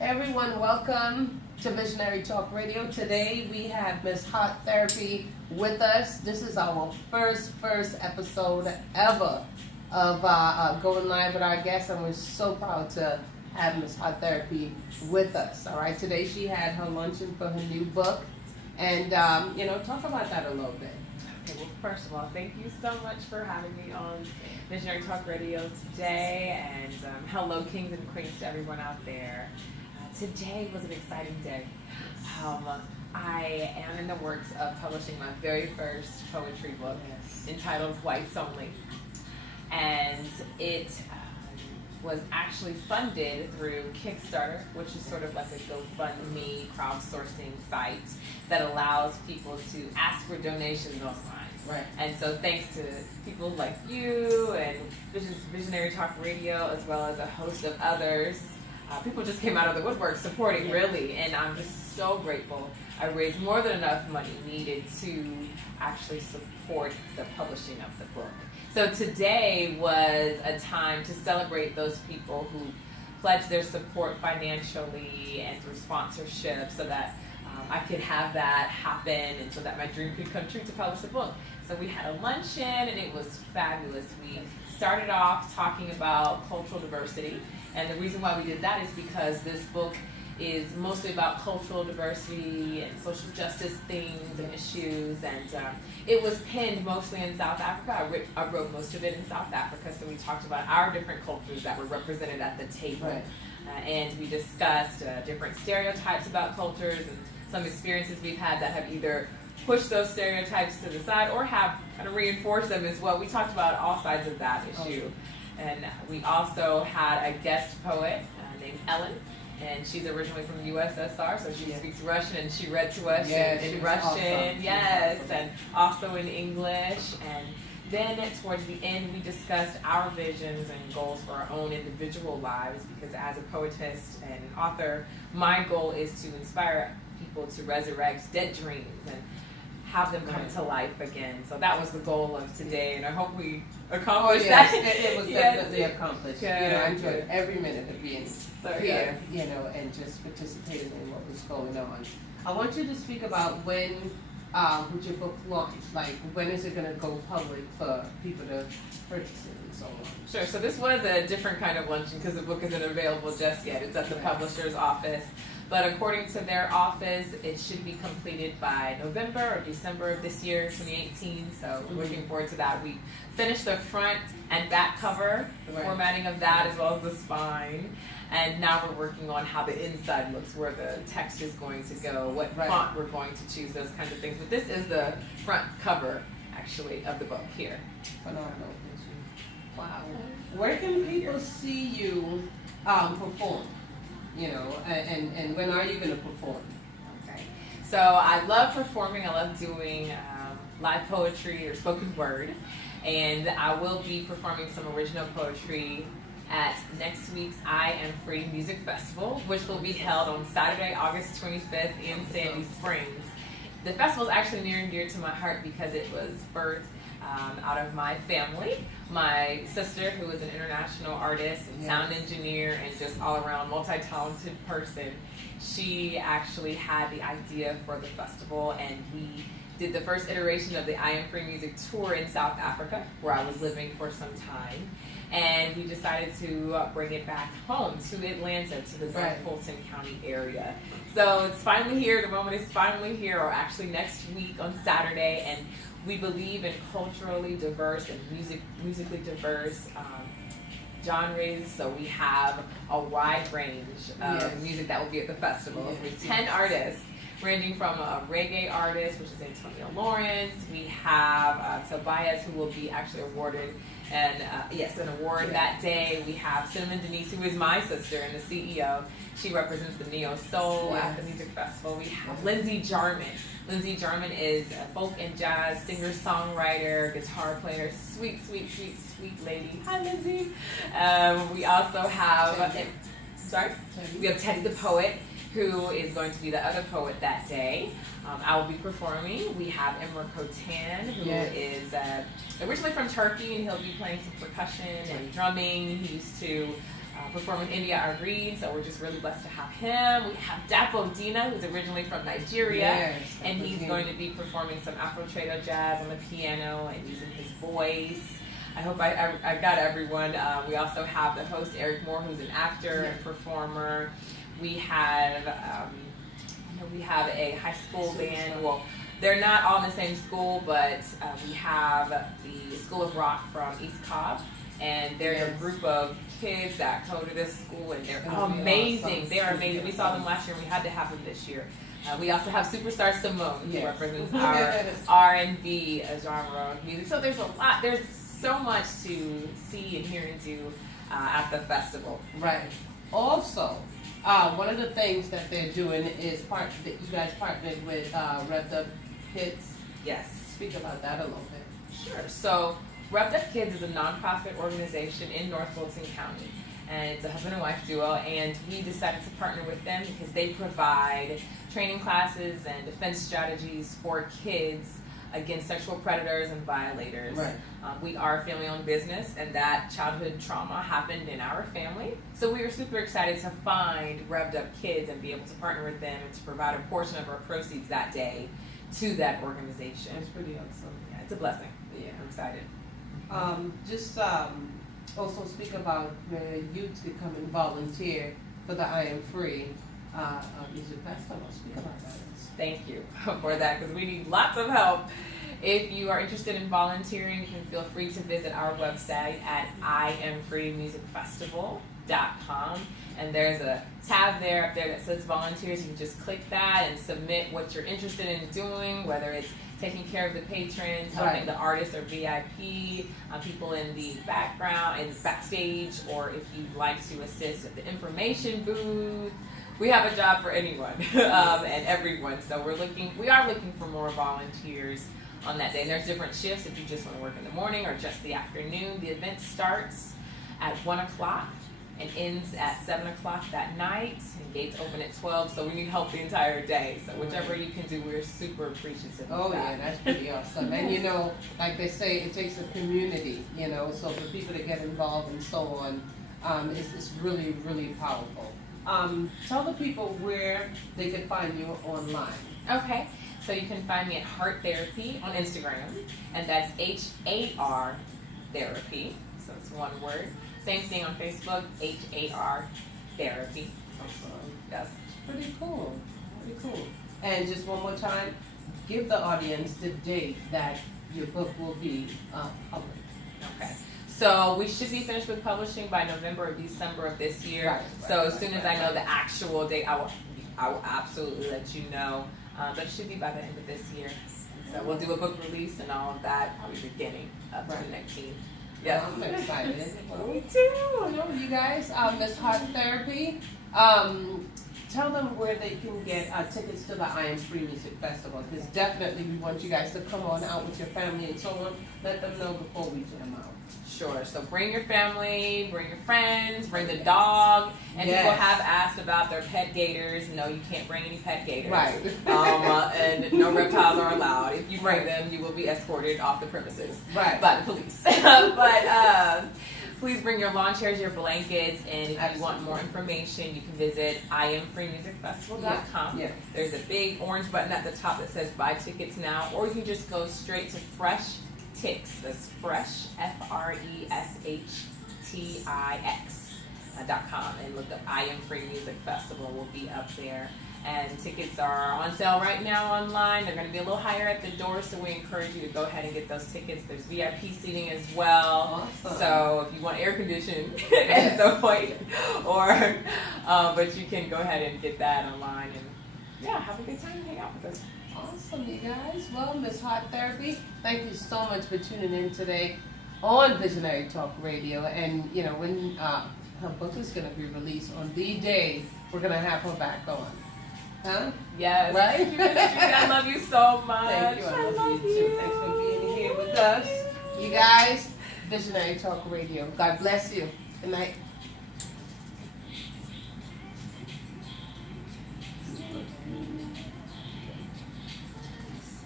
Everyone, welcome to Visionary Talk Radio. Today we have Miss hARTherapy with us. This is our first episode ever of going live with our guests, and we're so proud to have Miss hARTherapy with us. All right, today she had her luncheon for her new book, and talk about that a little bit. Okay, well, first of all, thank you so much for having me on Visionary Talk Radio today, and hello, kings and queens, to everyone out there. Today was an exciting day. I am in the works of publishing my very first poetry book entitled Whites Only, and it was actually funded through Kickstarter, which is sort of like a GoFundMe crowdsourcing site that allows people to ask for donations online. Right. And so thanks to people like you and Visionary Talk Radio, as well as a host of others, people just came out of the woodwork supporting, really, and I'm just so grateful. I raised more than enough money needed to actually support the publishing of the book. So today was a time to celebrate those people who pledged their support financially and through sponsorship, so that I could have that happen and so that my dream could come true to publish a book. So we had a luncheon and it was fabulous. We started off talking about cultural diversity, and the reason why we did that is because this book is mostly about cultural diversity and social justice things and issues, and it was penned mostly in South Africa. I wrote most of it in South Africa, so we talked about our different cultures that were represented at the table. Right. And we discussed different stereotypes about cultures and some experiences we've had that have either pushed those stereotypes to the side or have kind of reinforced them as well. We talked about all sides of that issue. And we also had a guest poet named Ellen, and she's originally from the USSR, so she speaks Russian, and she read to us in Russian, awesome. And also in English. And then towards the end, we discussed our visions and goals for our own individual lives, because as a poetess and an author, my goal is to inspire people to resurrect dead dreams and have them come to life again. So that was the goal of today, and I hope we accomplished that. It was definitely accomplished. Good, I enjoyed every minute of being here, yes. And just participating in what was going on. I want you to speak about when would your book launch? Like, when is it going to go public for people to purchase it and so on? Sure. So this was a different kind of luncheon because the book isn't available just yet. It's at the publisher's office. But according to their office, it should be completed by November or December of this year, 2018. So we're looking forward to that. We finished the front and back cover, the formatting of that, as well as the spine. And now we're working on how the inside looks, where the text is going to go, what font we're going to choose, those kinds of things. But this is the front cover, actually, of the book here. Phenomenal. Wow. Where can people see you perform? And when are you going to perform? Okay. So I love performing. I love doing live poetry or spoken word. And I will be performing some original poetry at next week's I Am Free Music Festival, which will be held on Saturday, August 25th in Sandy Springs. The festival is actually near and dear to my heart because it was birthed out of my family. My sister, who is an international artist and sound engineer and just all-around multi-talented person, she actually had the idea for the festival, and we did the first iteration of the I Am Free Music Tour in South Africa, where I was living for some time. And we decided to bring it back home to Atlanta, to the North Fulton County area. So it's finally here. The moment is finally here, or actually next week on Saturday. And we believe in culturally diverse and musically diverse genres. So we have a wide range of music that will be at the festival. We have 10 artists, ranging from a reggae artist, which is Antonio Lawrence. We have Tobias, who will be actually awarded an award that day. We have Cinnamon Denise, who is my sister and the CEO. She represents the Neo Soul at the music festival. We have Lindsay Jarman. Lindsay Jarman is a folk and jazz singer-songwriter, guitar player, sweet lady. Hi, Lindsay. We also have, we have Teddy the Poet, who is going to be the other poet that day. I will be performing. We have Emre Kotan, who is originally from Turkey, and he'll be playing some percussion and drumming. He used to performing India our Reed, so we're just really blessed to have him. We have Dapo Dina, who's originally from Nigeria, Yes, and he's going to be performing some Afro-Trado jazz on the piano and using his voice. I hope I got everyone. We also have the host, Eric Moore, who's an actor and performer. We have a high school band. Well, they're not all in the same school, but we have the School of Rock from East Cobb, and they're a group of kids that go to this school, and they're amazing. They are amazing. We saw them last year, and we had to have them this year. We also have Superstar Simone, who represents our R&B genre of music. So there's a lot. There's so much to see and hear and do at the festival. Right. Also, one of the things that they're doing is you guys partnered with Revved Up Kids. Yes. Speak about that a little bit. Sure. So Revved Up Kids is a nonprofit organization in North Fulton County, and it's a husband and wife duo, and we decided to partner with them because they provide training classes and defense strategies for kids against sexual predators and violators. Right. We are a family-owned business, and that childhood trauma happened in our family. So we were super excited to find Revved Up Kids and be able to partner with them and to provide a portion of our proceeds that day to that organization. It's pretty awesome. Yeah, it's a blessing. Yeah. I'm excited. Also speak about where youth could come and volunteer for the I Am Free music festival. Speak about that. Thank you for that, because we need lots of help. If you are interested in volunteering, you can feel free to visit our website at iamfreemusicfestival.com, and there's a tab there up there that says volunteers. You can just click that and submit what you're interested in doing, whether it's taking care of the patrons, helping the artists or VIP, people in the background and backstage, or if you'd like to assist at the information booth. We have a job for anyone and everyone, so we are looking for more volunteers on that day. And there's different shifts if you just want to work in the morning or just the afternoon. The event starts at 1 o'clock and ends at 7 o'clock that night. And gates open at 12, so we need help the entire day. So whichever you can do, we're super appreciative of that. Yeah, that's pretty awesome. And like they say, it takes a community, so for people to get involved and so on, it's really, really powerful. Tell the people where they can find you online. Okay, so you can find me at hARTherapy on Instagram, and that's hARTherapy, so it's one word. Same thing on Facebook, hARTherapy. Awesome. Yes. Pretty cool. Pretty cool. And just one more time, give the audience the date that your book will be published. Okay. So we should be finished with publishing by November or December of this year. As soon as I know the actual date, I will absolutely let you know. But it should be by the end of this year. So we'll do a book release and all of that probably beginning of 2019. Yes. I'm excited. Me too. You guys, Miss hARTherapy, tell them where they can get tickets to the I Am Free Music Festival, because definitely we want you guys to come on out with your family and so on. Let them know before we jam out. Sure. So bring your family, bring your friends, bring the dog. And people have asked about their pet gators. No, you can't bring any pet gators. Right. And no reptiles are allowed. If you bring them, you will be escorted off the premises by the police. But please bring your lawn chairs, your blankets, and if you want more information, you can visit iamfreemusicfestival.com. Yeah. There's a big orange button at the top that says buy tickets now, or you can just go straight to Fresh Tix. That's Fresh, FRESHTIX.com, and look up I Am Free Music Festival. Will be up there. And tickets are on sale right now online. They're going to be a little higher at the door, so we encourage you to go ahead and get those tickets. There's VIP seating as well. Awesome. So if you want air conditioning at some point, but you can go ahead and get that online and have a good time and hang out with us. Awesome, you guys. Well, Miss hARTherapy, thank you so much for tuning in today on Visionary Talk Radio. And when her book is going to be released on the day, we're going to have her back on. Huh? Yes. Right? I love you so much. Thank you. I love you too. Thanks for being here with us. You guys, Visionary Talk Radio. God bless you. Good night.